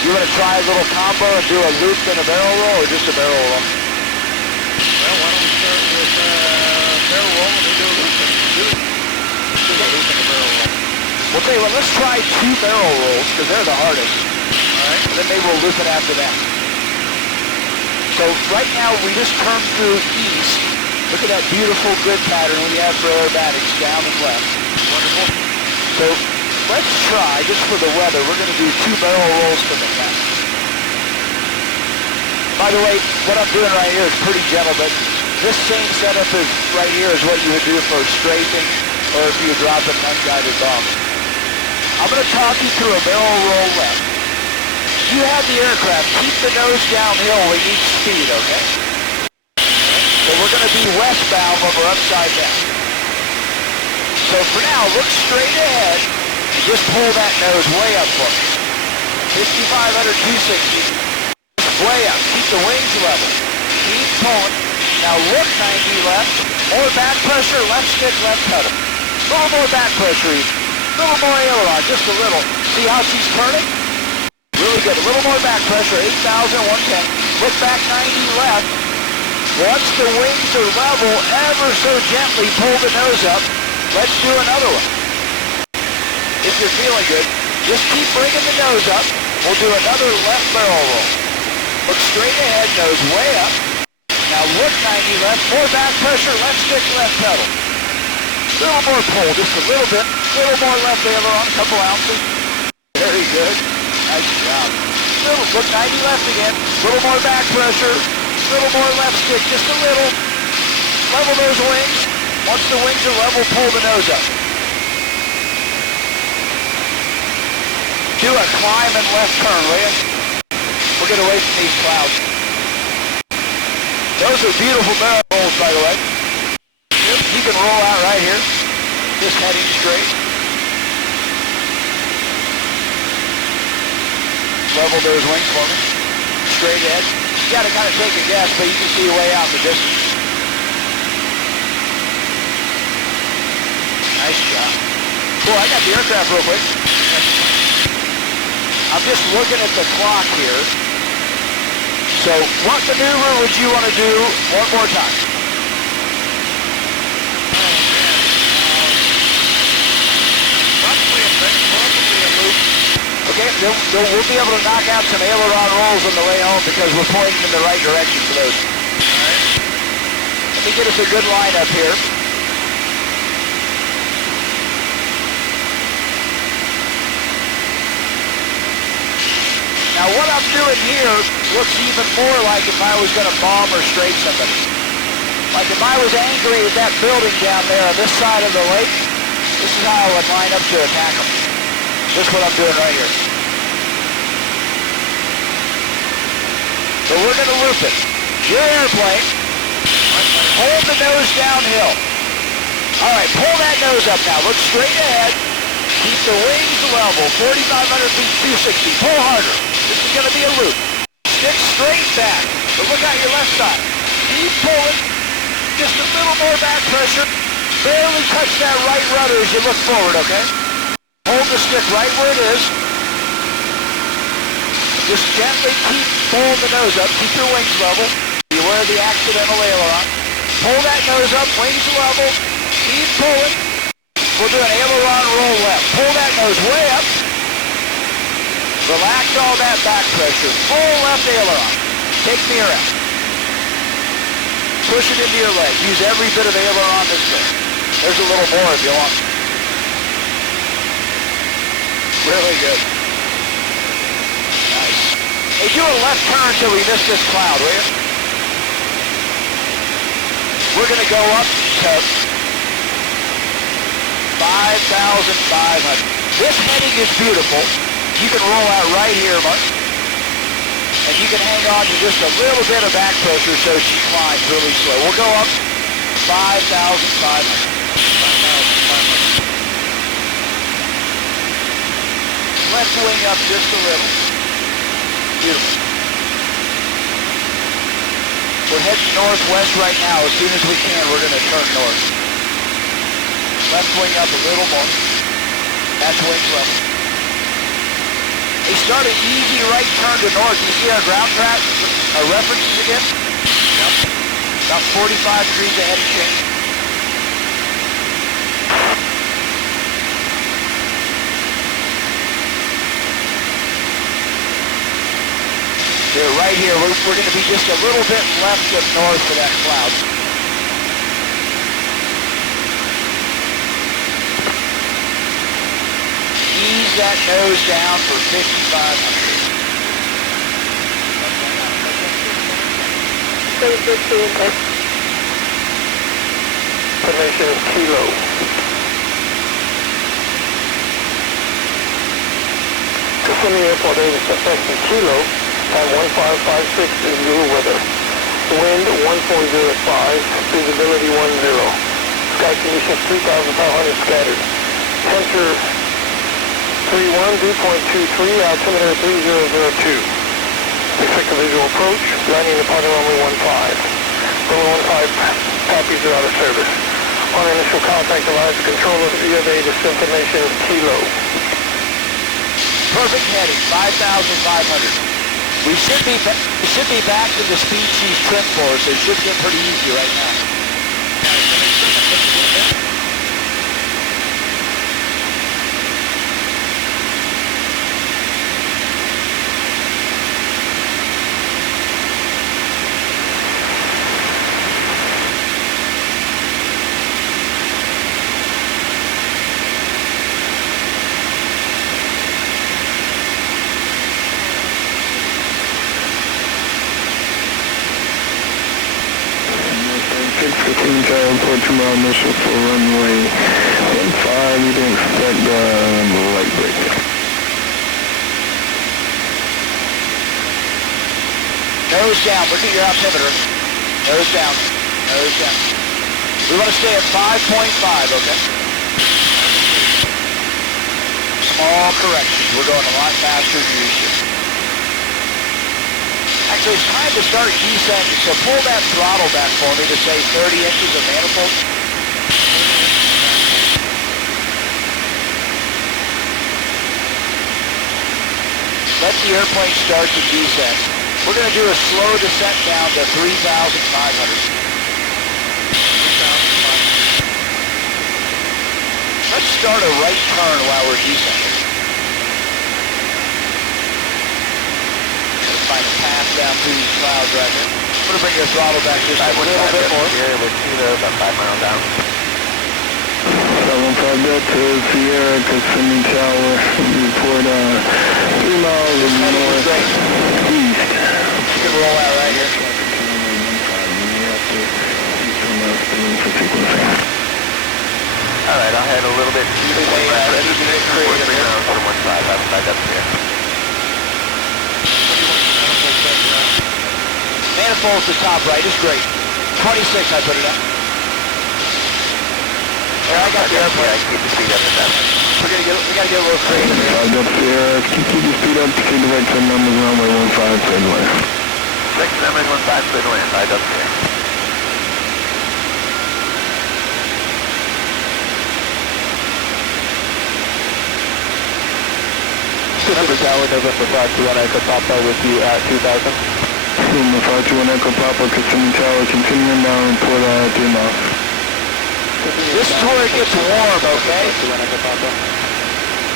you want to try a little combo and do a loop and a barrel roll, or just a barrel roll? Well, why don't we start with barrel roll and then do a loop and do a loop and a barrel roll. Well, tell you what, let's try 2 barrel rolls, because they're the hardest. All right. And then maybe we'll loop it after that. So right now we just turned through east. Look at that beautiful grid pattern we have for aerobatics, down and left. Wonderful. So let's try, just for the weather, we're going to do 2 barrel rolls for the test. By the way, what I'm doing right here is pretty gentle, but this same setup is right here is what you would do for strafing or if you drop an unguided bomb. I'm going to talk you through a barrel roll left. You have the aircraft, keep the nose downhill, we need speed, okay? So we're going to be westbound when we're upside down. So for now, look straight ahead and just pull that nose way up for me. 5,500, 260. Way up, keep the wings level. Keep pulling. Now look 90 left, more back pressure, left stick, left pedal. A little more back pressure even. A little more aileron, just a little. See how she's turning? Really good. A little more back pressure, 8,000, 110. Look back 90 left. Once the wings are level, ever so gently pull the nose up. Let's do another one. If you're feeling good, just keep bringing the nose up. We'll do another left barrel roll. Look straight ahead, nose way up. Now look 90 left, more back pressure, left stick, left pedal. A little more pull, just a little bit. A little more left aileron, a couple ounces. Very good. Nice job. Look 90 left again. A little more back pressure. A little more left stick, just a little. Level those wings. Once the wings are level, pull the nose up. Do a climb and left turn, will you? We'll get away from these clouds. Those are beautiful barrel rolls, by the way. You can roll out right here. Just heading straight. Level those wings for me. Straight ahead. You gotta kind of take a guess, but you can see your way out in the distance. Nice job. Cool, I got the aircraft real quick. I'm just looking at the clock here. So, what maneuver would you want to do one more time? Probably a loop. Okay, then we'll be able to knock out some aileron rolls on the way home because we're pointing in the right direction for those. All right. Let me get us a good line up here. Now what I'm doing here looks even more like if I was going to bomb or strafe somebody. Like if I was angry at that building down there on this side of the lake, This is how I would line up to attack them. This is what I'm doing right here. So we're going to loop it. Your airplane, hold the nose downhill. All right, pull that nose up now. Look straight ahead. Keep the wings level, 4,500 feet, 260. Pull harder. This is going to be a loop. Stick straight back, but look out your left side. Keep pulling. Just a little more back pressure. Barely touch that right rudder as you look forward, okay? Hold the stick right where it is. Just gently keep pulling the nose up. Keep your wings level. Beware the accidental aileron. Pull that nose up, wings level. Keep pulling. We'll do an aileron roll left. Pull that nose way up. Relax all that back pressure. Full left aileron. Take me around. Push it into your leg. Use every bit of aileron that's there. There's a little more if you want. Really good. Nice. Hey, do a left turn till we miss this cloud, will you? We're going to go up to 5,500. This heading is beautiful. You can roll out right here, Mark. And you can hang on to just a little bit of back pressure so she climbs really slow. We'll go up 5,500. Left wing up just a little. Beautiful. We're heading northwest right now. As soon as we can, we're going to turn north. Left wing up a little more. That's wing level. Hey, start an easy right turn to north. You see our ground track, our references again? Yep. About 45 degrees ahead of change. Right here, we're going to be just a little bit left of north of that cloud. Ease that nose down for 5,500. Information is Kilo. Kissimmee Airport 86 Kilo. At 1556 is Zulu weather. Wind 1405, visibility 10. Sky conditions 3,500 scattered. Temperature 31, dew point 23, altimeter 3002. Expect a visual approach, landing upon runway 15. Runway 15, copies are out of service. On initial contact, allows the controller via this information is Kilo. Perfect heading, 5,500. We should be back to the speed she's trimmed for, so it should get pretty easy right now. Airport 2-mile mission for runway 15. You can expect light break. Nose down. Look at your altimeter. Nose down. Nose down. We want to stay at 5.5, okay? Small corrections. We're going a lot faster than usual. Actually, it's time to start descending, so pull that throttle back for me to say 30 inches of manifold. Let the airplane start to descend. We're going to do a slow descent down to 3,500. Let's start a right turn while we're descending. Find a path down through these clouds right here. I'm going to bring your throttle back just a little bit more. Here with Kilo, about 5 miles down. 75 Delta Sierra, Kissimmee Tower, report 3 miles northeast. You can roll out right here. Alright, I'll head a little bit to the way, need to get creative here. 115, outside up here. Manifold's the top right, is great. 26, I put it up. There, I got the airplane. I keep the speed up to 7. We gotta get a little creative here. That's Sierra, keep the speed up, proceed to right 10 numbers, runway 15, clear to land. 6 numbers, 15, clear to land, 5 up here. Number Tower, November 521 Echo Papa with you at 2000. November 521 Echo Papa, Kissimmee Tower, continuing down, report Takeoff. This is where it gets warm, okay?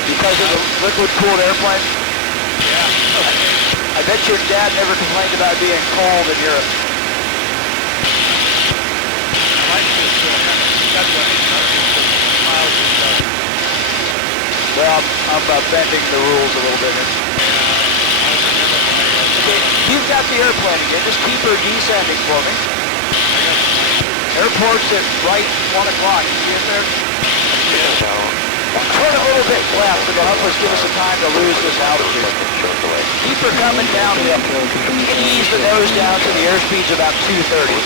Because of the liquid-cooled airplane? Yeah. I bet your dad never complained about being cold in Europe. I like this that way. Miles and stuff. Well, I'm bending the rules a little bit here. Okay, you've got the airplane again. Just keep her descending for me. Airport's at right 1 o'clock. You see it there? Yeah. Turn a little bit left. It'll help us give us some time to lose this altitude. Keep her coming down hill. You can ease the nose down to the airspeed's about 230.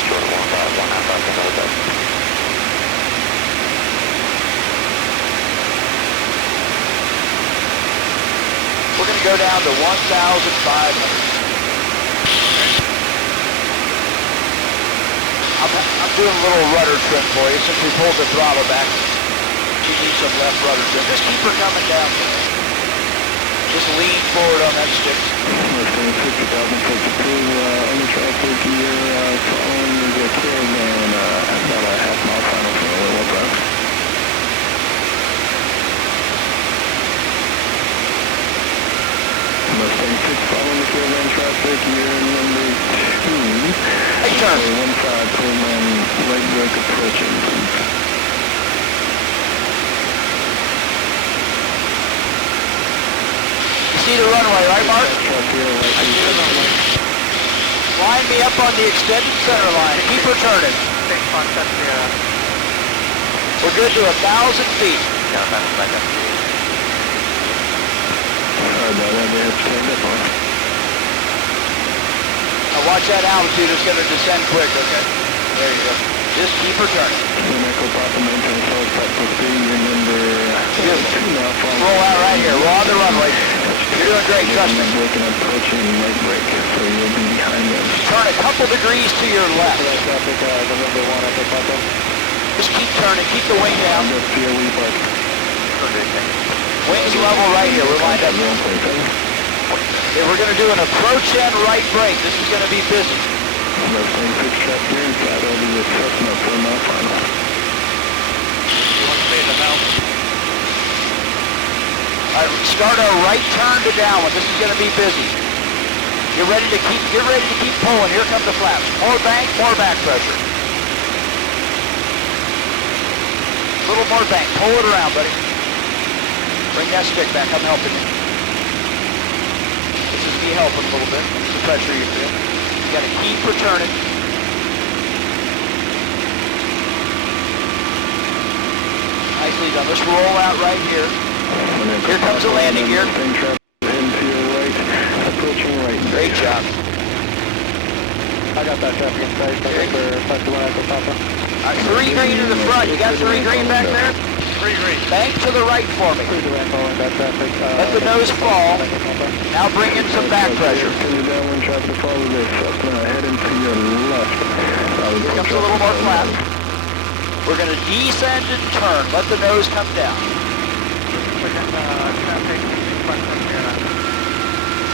We're going to go down to 1,500. I'm doing a little rudder trim for you since we pulled the throttle back. She needs some left rudder trim. Just keep her coming down. Just lean forward on that stick. Mustang 60,000 foot to under traffic here, following the clear and about a half mile final for a little while. Mustang 6 following the caravan traffic, year number 2. Hey, turn. 15, pulling on right brake approaching. You see the runway, right, Mark? I see the runway. Line me up on the extended center line. Keep her turning. We're good to 1,000 feet. Now watch that altitude, it's going to descend quick, okay? There you go. Just keep her turning. Roll out right here. We're on the runway. You're doing great, trust me. Turn a couple degrees to your left. Just keep turning. Keep the wing down. Wings level right here. We're lined up. Okay, we're going to do an approach and right brake. This is going to be busy. Mustang 6 track here inside over the Cessna for my final. All right, start our right turn to downwind. This is going to be busy. Get ready to keep pulling. Here come the flaps. More bank, more back pressure. A little more bank. Pull it around, buddy. Bring that stick back. I'm helping you. This is me helping a little bit. That's the pressure you feel. You got to keep returning. Nicely done. Let's roll out right here. Here comes the landing gear. Great job. I got that traffic in sight. November 521 Echo Papa. 3 green in the front. You got 3 green back there? 3 green. Bank to the right for me. That traffic. Let the nose fall. Now bring in some back pressure. Here comes a little more flat. We're going to descend and turn. Let the nose come down.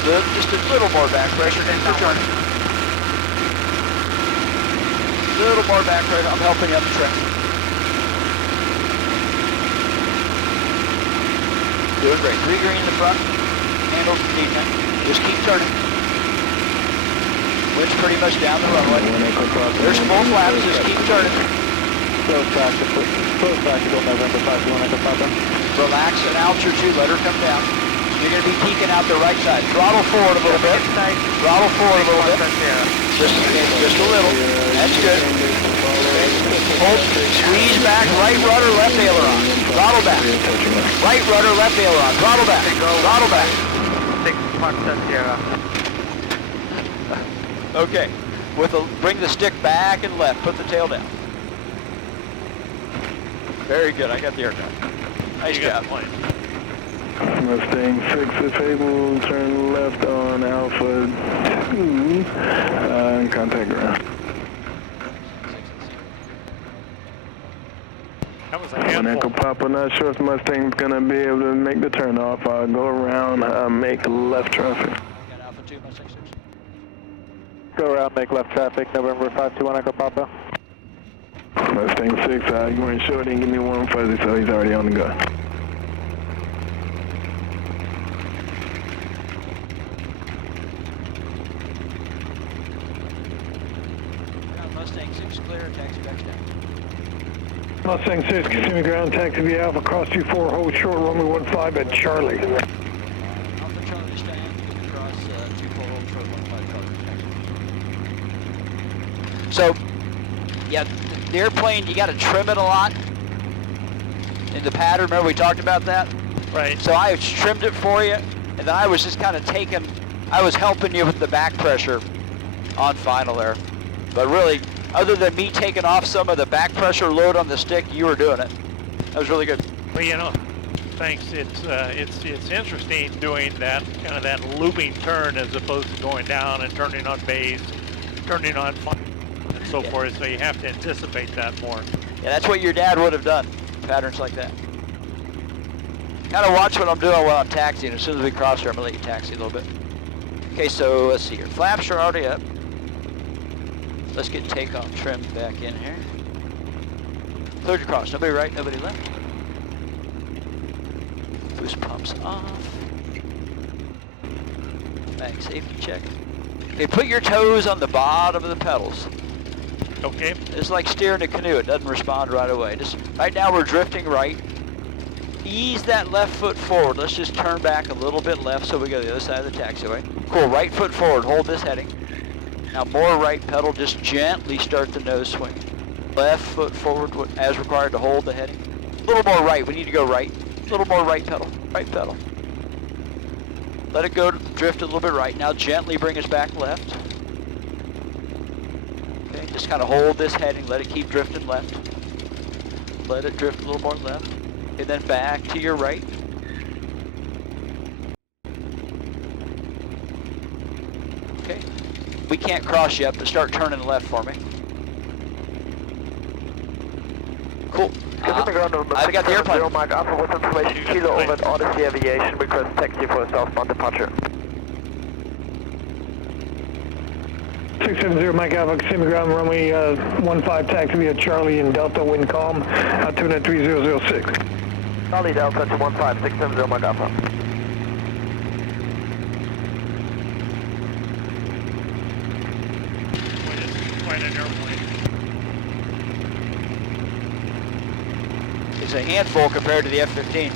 Good. Just a little more back pressure. Keep her turning. Little more back pressure. I'm helping you up the trim. Doing great. 3 green in the front. Handles decent. Just keep turning. Wind's pretty much down the runway. There's full flaps. Just keep turning. Close practical November 521 Echo Papa. Relax and altitude. Let her come down. You're going to be peeking out the right side. Throttle forward a little bit. Throttle forward a little bit. Just a little. That's good. Hold, squeeze back back, right rudder, left aileron. Throttle back. Right rudder, left aileron. Throttle back. Throttle back. 6.0. Okay. Bring the stick back and left. Put the tail down. Very good. I got the aircraft. Nice You got job. the plane. Mustang 6, if able, turn left on Alpha 2, and contact ground. That was a One Echo handful. Papa, not sure if Mustang's gonna be able to make the turn off. I'll go around, make left traffic. Got Alpha 2, Mustang 6. Go around, make left traffic, November 521 Echo Papa. Mustang 6, you weren't sure, didn't give me one fuzzy, so he's already on the go. Mustang 6 clear, taxi back down. Mustang 6, Kissimmee ground, taxi via Alpha, cross 24, hold short, runway 15 at Charlie. Alpha Charlie to stand, cross 24, hold short, 15 Charlie. So, yeah, the airplane, you got to trim it a lot in the pattern. Remember we talked about that? Right. So I trimmed it for you, and then I was just kind of I was helping you with the back pressure on final there. But really, other than me taking off some of the back pressure load on the stick, you were doing it. That was really good. Well, you know, thanks. It's interesting doing that kind of that looping turn as opposed to going down and turning on base, turning on and so forth. So you have to anticipate that more. Yeah, that's what your dad would have done, patterns like that. Kind of watch what I'm doing while I'm taxiing. As soon as we cross here, I'm going to let you taxi a little bit. Okay, so let's see here. Flaps are already up. Let's get takeoff trim back in here. Cleared to cross. Nobody right, nobody left. Boost pumps off. Mag safety check. Okay, put your toes on the bottom of the pedals. Okay. It's like steering a canoe. It doesn't respond right away. Just right now we're drifting right. Ease that left foot forward. Let's just turn back a little bit left so we go to the other side of the taxiway. Cool, right foot forward. Hold this heading. Now more right pedal. Just gently start the nose swing. Left foot forward as required to hold the heading. A little more right. We need to go right. A little more right pedal. Right pedal. Let it go, drift a little bit right. Now gently bring us back left. Okay, just kind of hold this heading. Let it keep drifting left. Let it drift a little more left. And then back to your right. Okay. We can't cross yet, but start turning left for me. Cool. I've got the airplane. Mike Alpha with information, Kilo over at Odyssey Aviation, request taxi for a southbound departure. 670 Mike Alpha, Kissimmee ground, runway 15 taxi via Charlie in Delta, wind calm, altitude 3006. Charlie Delta to 15, 670 Mike Alpha. Quite an airplane. It's a handful compared to the F-15.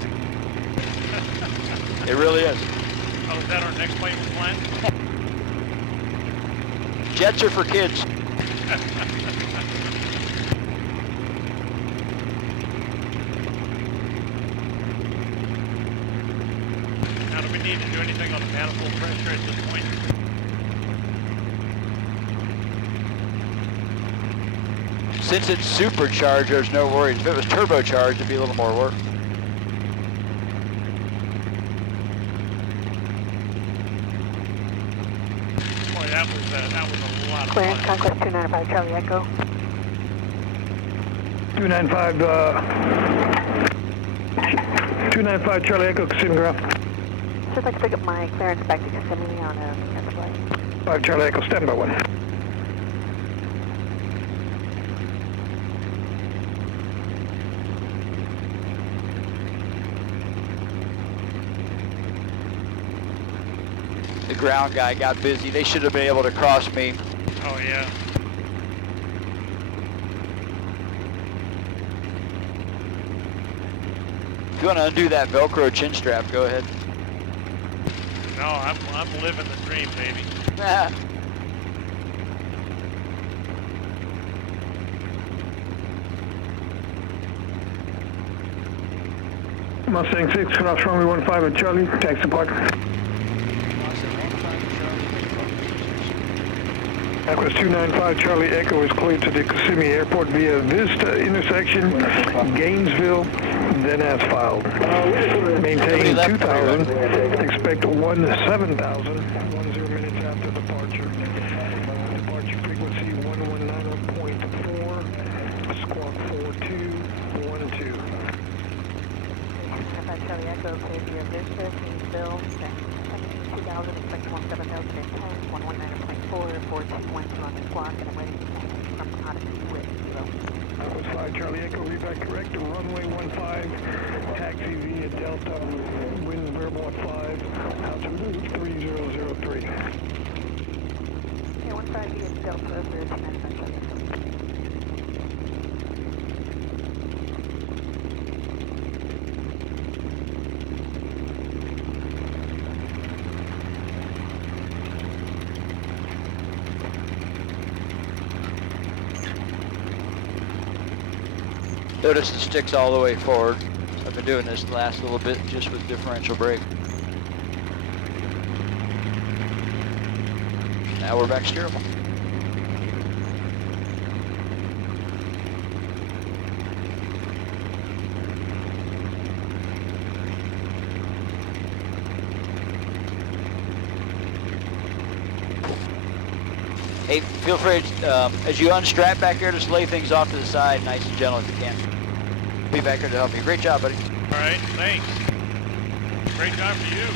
It really is. Oh, is that our next plane we're flying? Jets are for kids. Now, do we need to do anything on the manifold pressure at this point? Since it's supercharged, there's no worries. If it was turbocharged, it'd be a little more work. Boy, that was a lot of Clearance, fun. Conquest 295 Charlie Echo. 295 Charlie Echo, Kissimmee ground. Just like to pick up my clearance back to Kissimmee on a flight. 5 Charlie Echo, stand by 1. The ground guy got busy. They should have been able to cross me. Oh, yeah. If you want to undo that Velcro chin strap, go ahead. No, I'm living the dream, baby. Mustang 6, cross runway 15 at Charlie, taxi park. Aquas 295 Charlie Echo is cleared to the Kissimmee Airport via Vista intersection, Gainesville, then as filed. Maintain 2,000, expect 7000, 10 minutes after departure. Departure frequency 119.4, squawk 4212. 295 Charlie Echo, cleared via Vista, Gainesville, 2000, expect 17,000 in 10, 119.4, 4212 on the squawk, and I'm ready from Odyssey with 0. Aquas 5 Charlie Echo, read back correct to runway 15, taxi via Delta, wind variable at 5, altitude 3003. Yeah, 15 via Delta, 295 Charlie Echo. Notice the stick's all the way forward. I've been doing this the last little bit just with differential brake. Now we're back steerable. Hey, feel free, as you unstrap back here, just lay things off to the side, nice and gentle if you can. Be back here to help you. Great job, buddy. All right, thanks. Great job for you.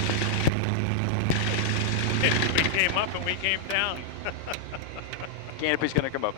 We came up and we came down. Canopy's gonna come up.